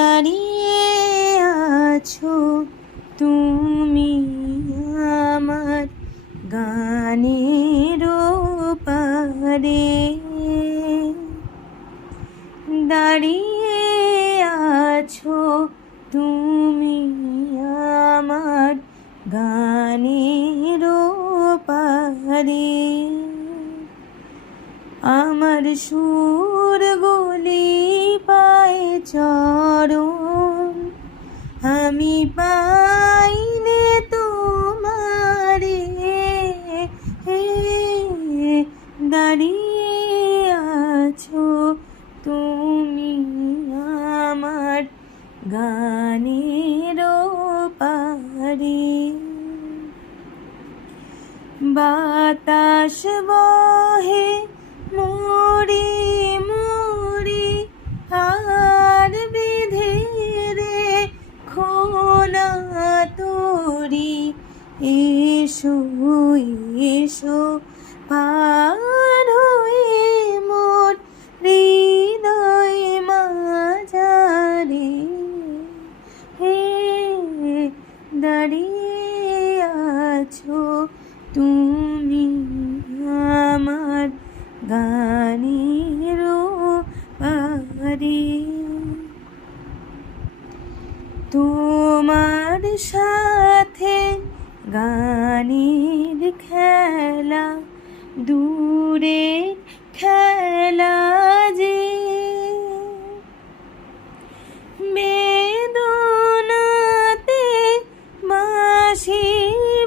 দাঁড়িয়ে আছো তুমি আমার গানের পারে, দাঁড়িয়ে আছো তুমি আমার গানের পারে। আমার সুরগুলি পায়ে চরণ, আমি পাইনে তোমারে, দাঁড়িয়ে আছো তুমি আমার গানের পারে। বাতাস বহে মুড়ি মুড়ি আর বিধে রে খোনা তোরি, এসো এসো পার হয়ে মোর হৃদয় মাঝারে, দাঁড়িয়ে আছো তুমি আমার গানের পারে। তোমার সাথে গানের খেলা দূরে খেলা যে, বেদনাতে বাঁশি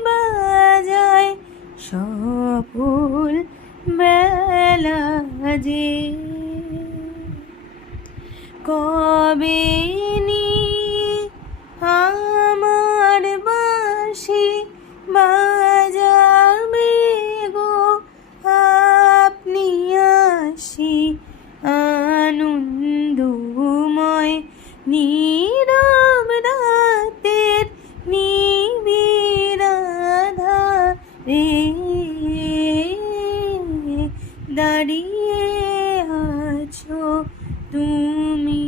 বাজায় সফল বেলা যে, কবে নিয়ে আমার বাঁশি বাজাবে গো আপনি আসি, আনন্দময় নীরব রাতের নিবিড় আঁধারে, দাঁড়িয়ে আছো তুমি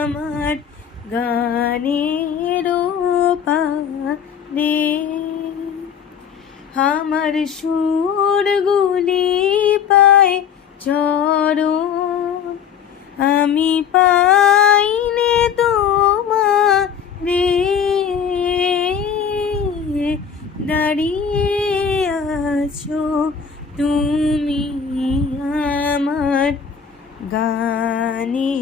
আমার গানের পারে। আমার সুরগুলি পায় চরণ, আমি পাইনে তোমারে, দাঁড়িয়ে আছো তুমি আমার গানে।